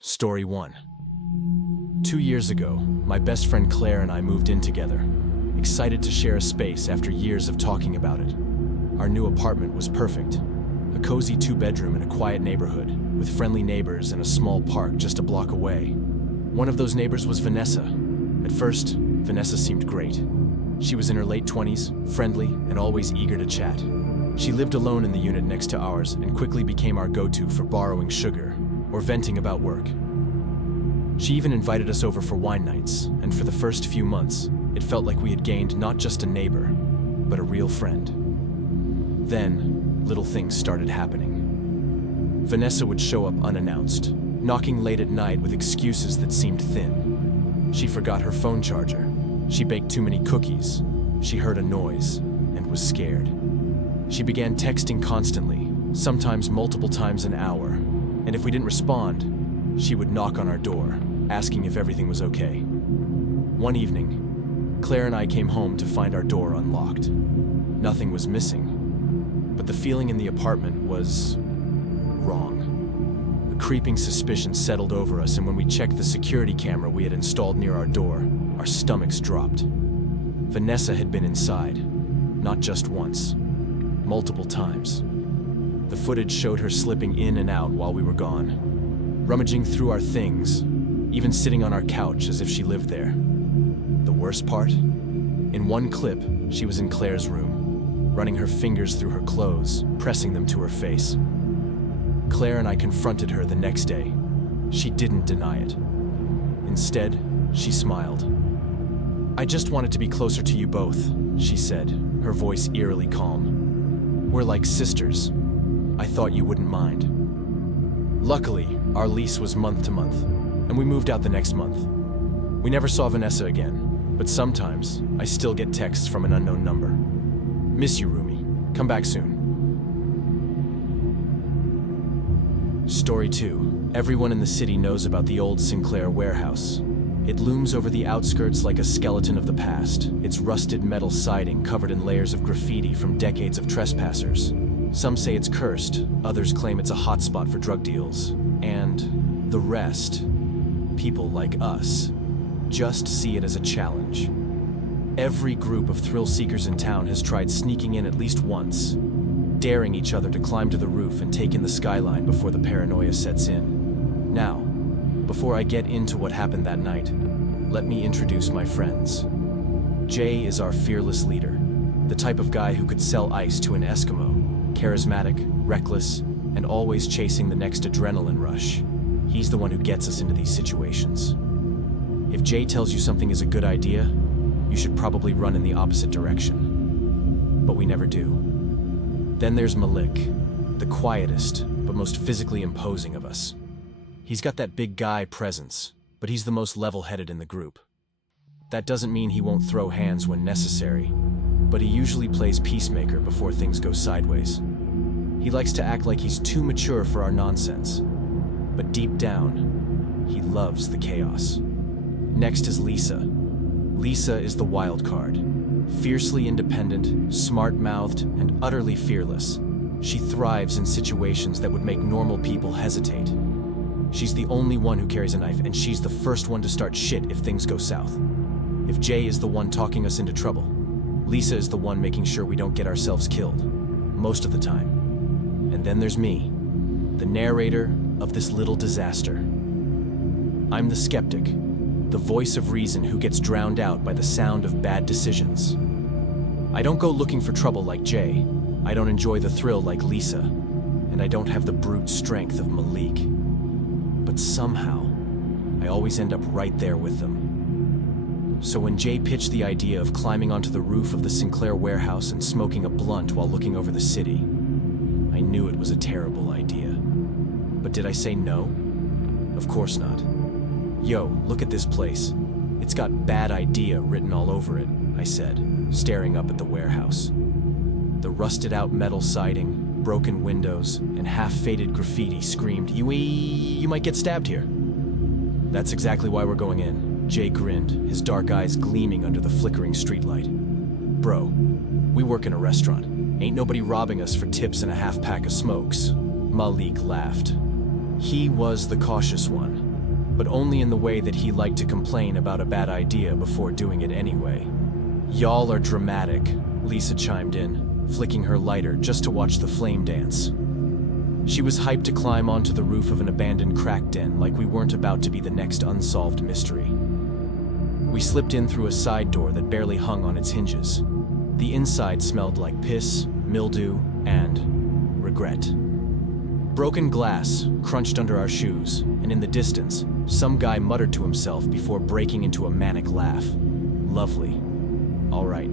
Story 1. 2 years ago, my best friend Claire and I moved in together, excited to share a space after years of talking about it. Our new apartment was perfect. A cozy 2-bedroom in a quiet neighborhood, with friendly neighbors and a small park just a block away. One of those neighbors was Vanessa. At first, Vanessa seemed great. She was in her late 20s, friendly, and always eager to chat. She lived alone in the unit next to ours and quickly became our go-to for borrowing sugar or venting about work. She even invited us over for wine nights, and for the first few months, it felt like we had gained not just a neighbor, but a real friend. Then, little things started happening. Vanessa would show up unannounced, knocking late at night with excuses that seemed thin. She forgot her phone charger. She baked too many cookies. She heard a noise and was scared. She began texting constantly, sometimes multiple times an hour, and if we didn't respond, she would knock on our door, asking if everything was okay. One evening, Claire and I came home to find our door unlocked. Nothing was missing, but the feeling in the apartment was wrong. A creeping suspicion settled over us, and when we checked the security camera we had installed near our door, our stomachs dropped. Vanessa had been inside, not just once, multiple times. The footage showed her slipping in and out while we were gone, rummaging through our things, even sitting on our couch as if she lived there. The worst part? In one clip, she was in Claire's room, running her fingers through her clothes, pressing them to her face. Claire and I confronted her the next day. She didn't deny it. Instead, she smiled. "I just wanted to be closer to you both," she said, her voice eerily calm. "We're like sisters. I thought you wouldn't mind." Luckily, our lease was month to month, and we moved out the next month. We never saw Vanessa again, but sometimes I still get texts from an unknown number. "Miss you, Rumi. Come back soon." Story 2. Everyone in the city knows about the old Sinclair warehouse. It looms over the outskirts like a skeleton of the past, its rusted metal siding covered in layers of graffiti from decades of trespassers. Some say it's cursed, others claim it's a hotspot for drug deals. And the rest, people like us, just see it as a challenge. Every group of thrill seekers in town has tried sneaking in at least once, daring each other to climb to the roof and take in the skyline before the paranoia sets in. Now, before I get into what happened that night, let me introduce my friends. Jay is our fearless leader, the type of guy who could sell ice to an Eskimo. Charismatic, reckless, and always chasing the next adrenaline rush. He's the one who gets us into these situations. If Jay tells you something is a good idea, you should probably run in the opposite direction. But we never do. Then there's Malik, the quietest, but most physically imposing of us. He's got that big guy presence, but he's the most level-headed in the group. That doesn't mean he won't throw hands when necessary, but he usually plays peacemaker before things go sideways. He likes to act like he's too mature for our nonsense, but deep down, he loves the chaos. Next is Lisa. Lisa is the wild card. Fiercely independent, smart-mouthed, and utterly fearless. She thrives in situations that would make normal people hesitate. She's the only one who carries a knife, and she's the first one to start shit if things go south. If Jay is the one talking us into trouble, Lisa is the one making sure we don't get ourselves killed, most of the time. And then there's me, the narrator of this little disaster. I'm the skeptic, the voice of reason who gets drowned out by the sound of bad decisions. I don't go looking for trouble like Jay, I don't enjoy the thrill like Lisa, and I don't have the brute strength of Malik. But somehow, I always end up right there with them. So when Jay pitched the idea of climbing onto the roof of the Sinclair warehouse and smoking a blunt while looking over the city, I knew it was a terrible idea. But did I say no? Of course not. "Yo, look at this place. It's got bad idea written all over it," I said, staring up at the warehouse. The rusted-out metal siding, broken windows, and half-faded graffiti screamed, You might get stabbed here." "That's exactly why we're going in." Jay grinned, his dark eyes gleaming under the flickering streetlight. "Bro, we work in a restaurant. Ain't nobody robbing us for tips and a half pack of smokes." Malik laughed. He was the cautious one. but only in the way that he liked to complain about a bad idea before doing it anyway. "Y'all are dramatic," Lisa chimed in, flicking her lighter just to watch the flame dance. She was hyped to climb onto the roof of an abandoned crack den like we weren't about to be the next unsolved mystery. We slipped in through a side door that barely hung on its hinges. The inside smelled like piss, mildew, and regret. Broken glass crunched under our shoes, and in the distance, some guy muttered to himself before breaking into a manic laugh. "Lovely. All right,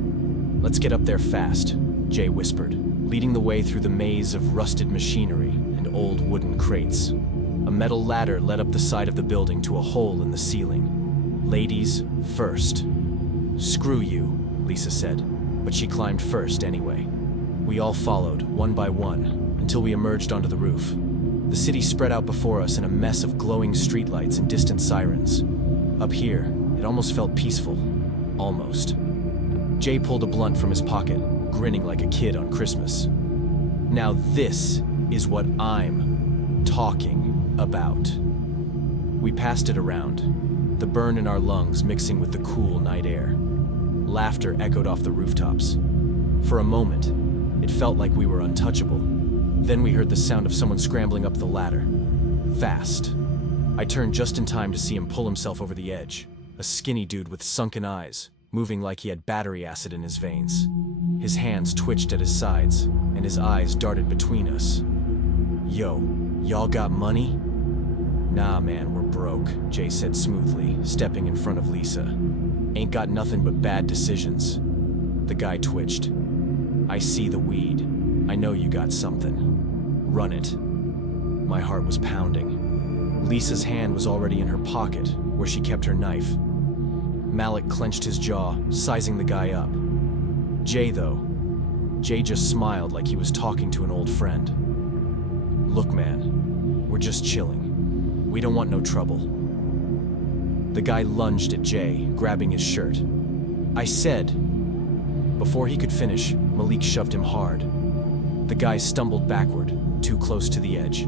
let's get up there fast," Jay whispered, leading the way through the maze of rusted machinery and old wooden crates. A metal ladder led up the side of the building to a hole in the ceiling. "Ladies first." "Screw you," Lisa said, but she climbed first anyway. We all followed, one by one, until we emerged onto the roof. The city spread out before us in a mess of glowing streetlights and distant sirens. Up here, it almost felt peaceful. Almost. Jay pulled a blunt from his pocket, grinning like a kid on Christmas. "Now this is what I'm talking about." We passed it around, the burn in our lungs mixing with the cool night air. Laughter echoed off the rooftops. For a moment, it felt like we were untouchable. Then we heard the sound of someone scrambling up the ladder. Fast. I turned just in time to see him pull himself over the edge, a skinny dude with sunken eyes, moving like he had battery acid in his veins. His hands twitched at his sides, and his eyes darted between us. "Yo, y'all got money?" "Nah, man, we're broke," Jay said smoothly, stepping in front of Lisa. "Ain't got nothing but bad decisions." The guy twitched. "I see the weed. I know you got something. Run it." My heart was pounding. Lisa's hand was already in her pocket, where she kept her knife. Malik clenched his jaw, sizing the guy up. Jay just smiled like he was talking to an old friend. "Look, man, we're just chilling. We don't want no trouble." The guy lunged at Jay, grabbing his shirt. "I said..." Before he could finish, Malik shoved him hard. The guy stumbled backward, too close to the edge.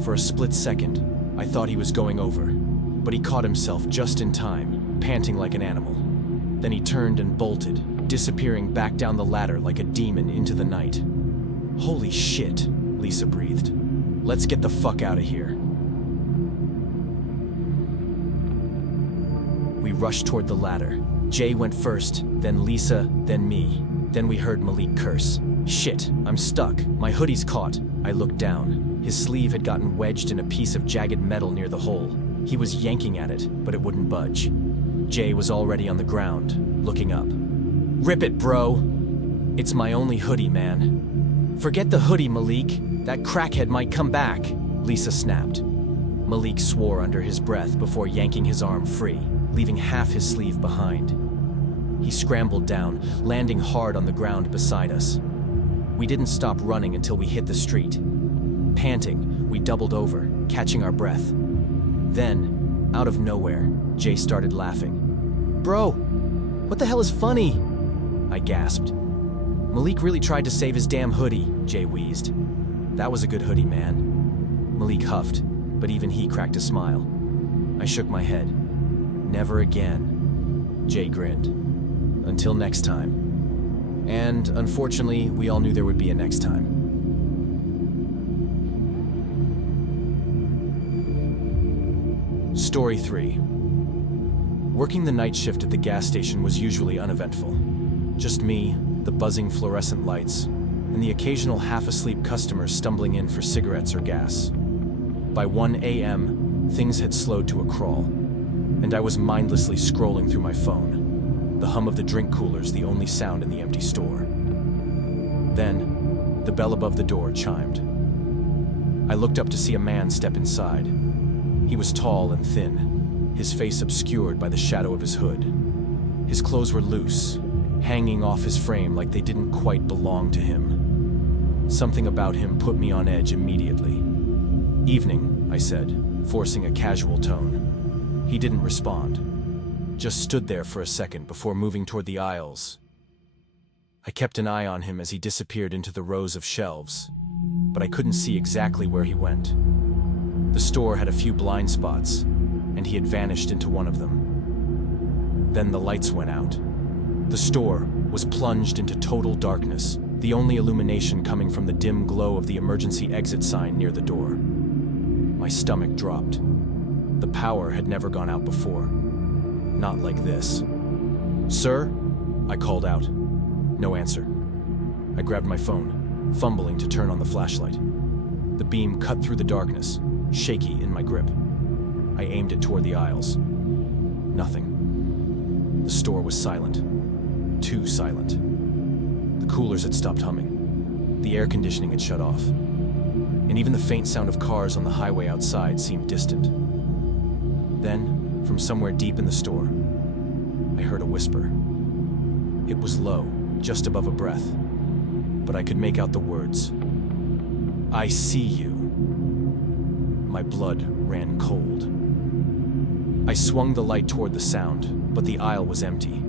For a split second, I thought he was going over, but he caught himself just in time, panting like an animal. Then he turned and bolted, disappearing back down the ladder like a demon into the night. "Holy shit," Lisa breathed. "Let's get the fuck out of here." We rushed toward the ladder. Jay went first, then Lisa, then me. Then we heard Malik curse. "Shit, I'm stuck. My hoodie's caught." I looked down. His sleeve had gotten wedged in a piece of jagged metal near the hole. He was yanking at it, but it wouldn't budge. Jay was already on the ground, looking up. "Rip it, bro." "It's my only hoodie, man." "Forget the hoodie, Malik. That crackhead might come back," Lisa snapped. Malik swore under his breath before yanking his arm free, leaving half his sleeve behind. He scrambled down, landing hard on the ground beside us. We didn't stop running until we hit the street. Panting, we doubled over, catching our breath. Then, out of nowhere, Jay started laughing. "Bro, what the hell is funny?" I gasped. "Malik really tried to save his damn hoodie," Jay wheezed. "That was a good hoodie, man." Malik huffed, but even he cracked a smile. I shook my head. "Never again." Jay grinned. "Until next time." And, unfortunately, we all knew there would be a next time. Story 3. Working the night shift at the gas station was usually uneventful. Just me, the buzzing fluorescent lights, and the occasional half-asleep customers stumbling in for cigarettes or gas. By 1 a.m., things had slowed to a crawl, and I was mindlessly scrolling through my phone, the hum of the drink coolers the only sound in the empty store. Then, the bell above the door chimed. I looked up to see a man step inside. He was tall and thin, his face obscured by the shadow of his hood. His clothes were loose, hanging off his frame like they didn't quite belong to him. Something about him put me on edge immediately. "Evening," I said, forcing a casual tone. He didn't respond, just stood there for a second before moving toward the aisles. I kept an eye on him as he disappeared into the rows of shelves, but I couldn't see exactly where he went. The store had a few blind spots, and he had vanished into one of them. Then the lights went out. The store was plunged into total darkness, the only illumination coming from the dim glow of the emergency exit sign near the door. My stomach dropped. The power had never gone out before. Not like this. "Sir?" I called out. No answer. I grabbed my phone, fumbling to turn on the flashlight. The beam cut through the darkness, shaky in my grip. I aimed it toward the aisles. Nothing. The store was silent. Too silent. The coolers had stopped humming. The air conditioning had shut off. And even the faint sound of cars on the highway outside seemed distant. Then, from somewhere deep in the store, I heard a whisper. It was low, just above a breath, but I could make out the words. "I see you." My blood ran cold. I swung the light toward the sound, but the aisle was empty.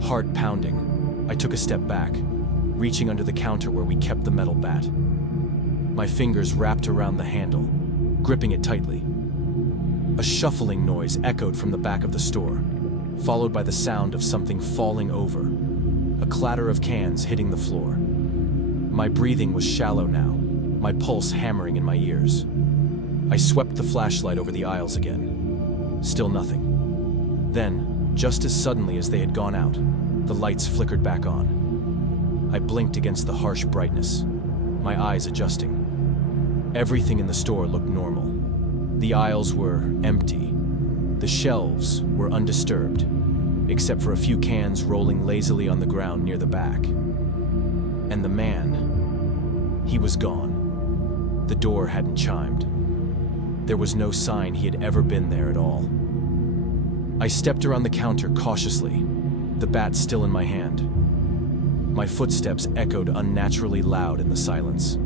Heart pounding, I took a step back, reaching under the counter where we kept the metal bat. My fingers wrapped around the handle, gripping it tightly. A shuffling noise echoed from the back of the store, followed by the sound of something falling over, a clatter of cans hitting the floor. My breathing was shallow now, my pulse hammering in my ears. I swept the flashlight over the aisles again. Still nothing. Then, just as suddenly as they had gone out, the lights flickered back on. I blinked against the harsh brightness, my eyes adjusting. Everything in the store looked normal. The aisles were empty. The shelves were undisturbed, except for a few cans rolling lazily on the ground near the back. And the man, he was gone. The door hadn't chimed. There was no sign he had ever been there at all. I stepped around the counter cautiously, the bat still in my hand. My footsteps echoed unnaturally loud in the silence.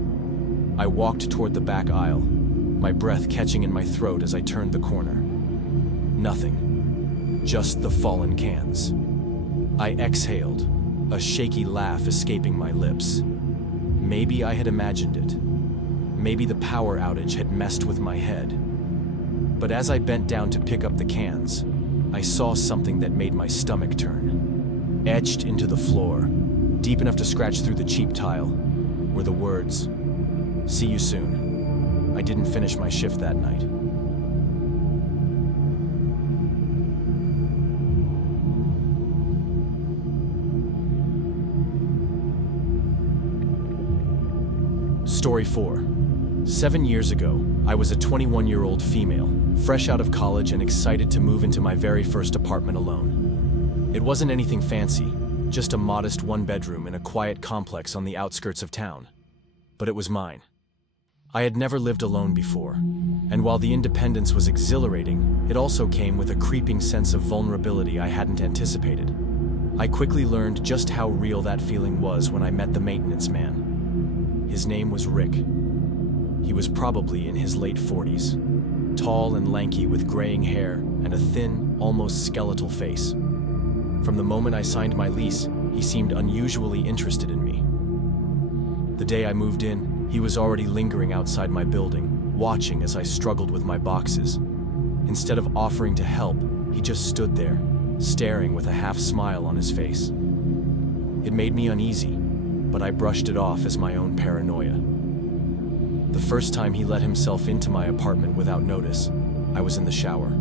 I walked toward the back aisle, my breath catching in my throat as I turned the corner. Nothing. Just the fallen cans. I exhaled, a shaky laugh escaping my lips. Maybe I had imagined it. Maybe the power outage had messed with my head. But as I bent down to pick up the cans, I saw something that made my stomach turn. Etched into the floor, deep enough to scratch through the cheap tile, were the words, "See you soon." I didn't finish my shift that night. Story 4. 7 years ago, I was a 21-year-old female, fresh out of college and excited to move into my very first apartment alone. It wasn't anything fancy, just a modest one-bedroom in a quiet complex on the outskirts of town. But it was mine. I had never lived alone before, and while the independence was exhilarating, it also came with a creeping sense of vulnerability I hadn't anticipated. I quickly learned just how real that feeling was when I met the maintenance man. His name was Rick. He was probably in his late 40s, tall and lanky with graying hair and a thin, almost skeletal face. From the moment I signed my lease, he seemed unusually interested in me. The day I moved in, he was already lingering outside my building, watching as I struggled with my boxes. Instead of offering to help, he just stood there, staring with a half smile on his face. It made me uneasy, but I brushed it off as my own paranoia. The first time he let himself into my apartment without notice, I was in the shower.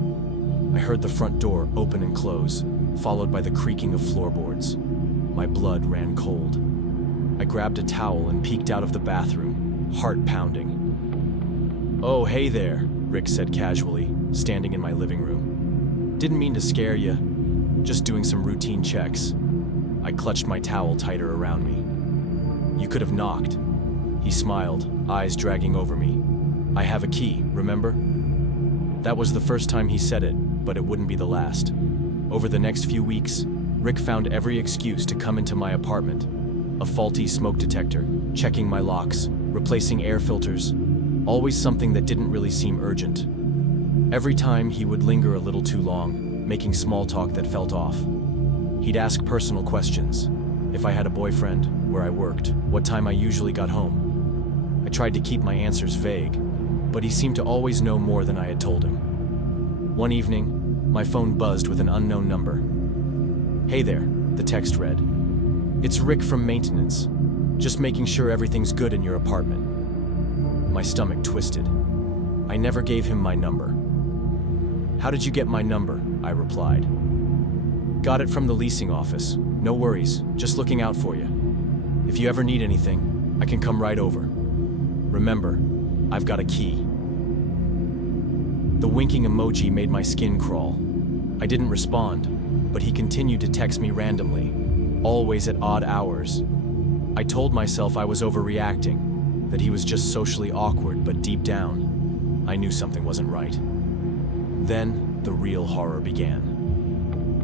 I heard the front door open and close, followed by the creaking of floorboards. My blood ran cold. I grabbed a towel and peeked out of the bathroom, heart pounding. "Oh, hey there," Rick said casually, standing in my living room. "Didn't mean to scare you. Just doing some routine checks." I clutched my towel tighter around me. "You could have knocked." He smiled, eyes dragging over me. "I have a key, remember?" That was the first time he said it, but it wouldn't be the last. Over the next few weeks, Rick found every excuse to come into my apartment. A faulty smoke detector, checking my locks, replacing air filters, always something that didn't really seem urgent. Every time he would linger a little too long, making small talk that felt off. He'd ask personal questions. If I had a boyfriend, where I worked, what time I usually got home. I tried to keep my answers vague, but he seemed to always know more than I had told him. One evening, my phone buzzed with an unknown number. "Hey there," the text read. "It's Rick from maintenance. Just making sure everything's good in your apartment." My stomach twisted. I never gave him my number. "How did you get my number?" I replied. "Got it from the leasing office. No worries, just looking out for you. If you ever need anything, I can come right over. Remember, I've got a key." The winking emoji made my skin crawl. I didn't respond, but he continued to text me randomly, always at odd hours. I told myself I was overreacting, that he was just socially awkward, but deep down, I knew something wasn't right. Then, the real horror began.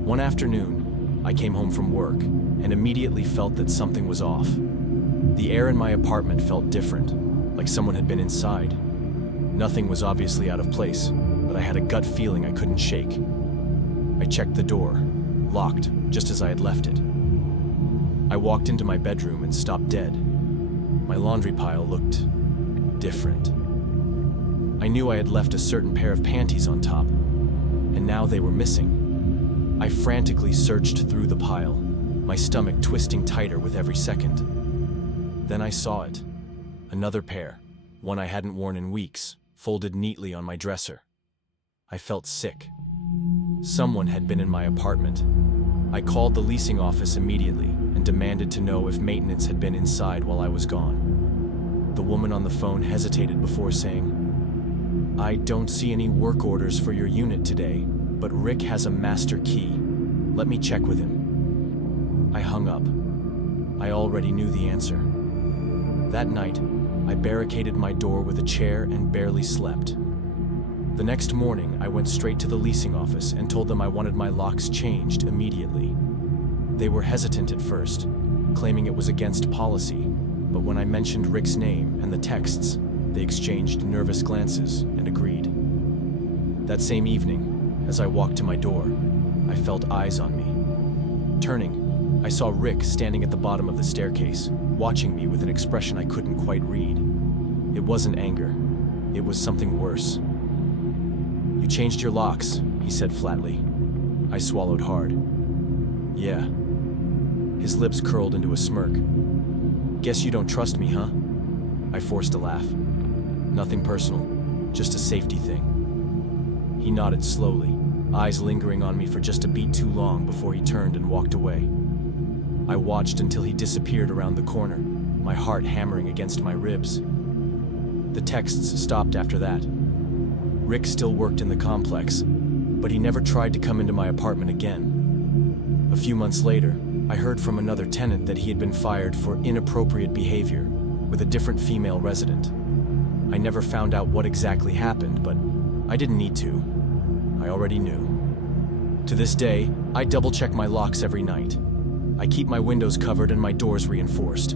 One afternoon, I came home from work and immediately felt that something was off. The air in my apartment felt different, like someone had been inside. Nothing was obviously out of place, but I had a gut feeling I couldn't shake. I checked the door, locked, just as I had left it. I walked into my bedroom and stopped dead. My laundry pile looked different. I knew I had left a certain pair of panties on top, and now they were missing. I frantically searched through the pile, my stomach twisting tighter with every second. Then I saw it. Another pair, one I hadn't worn in weeks, folded neatly on my dresser. I felt sick. Someone had been in my apartment. I called the leasing office immediately and demanded to know if maintenance had been inside while I was gone. The woman on the phone hesitated before saying, "I don't see any work orders for your unit today, but Rick has a master key. Let me check with him." I hung up. I already knew the answer. That night, I barricaded my door with a chair and barely slept. The next morning, I went straight to the leasing office and told them I wanted my locks changed immediately. They were hesitant at first, claiming it was against policy, but when I mentioned Rick's name and the texts, they exchanged nervous glances and agreed. That same evening, as I walked to my door, I felt eyes on me. Turning, I saw Rick standing at the bottom of the staircase, watching me with an expression I couldn't quite read. It wasn't anger. It was something worse. "You changed your locks," he said flatly. I swallowed hard. "Yeah." His lips curled into a smirk. "Guess you don't trust me, huh?" I forced a laugh. "Nothing personal, just a safety thing." He nodded slowly, eyes lingering on me for just a beat too long before he turned and walked away. I watched until he disappeared around the corner, my heart hammering against my ribs. The texts stopped after that. Rick still worked in the complex, but he never tried to come into my apartment again. A few months later, I heard from another tenant that he had been fired for inappropriate behavior with a different female resident. I never found out what exactly happened, but I didn't need to. I already knew. To this day, I double-check my locks every night. I keep my windows covered and my doors reinforced.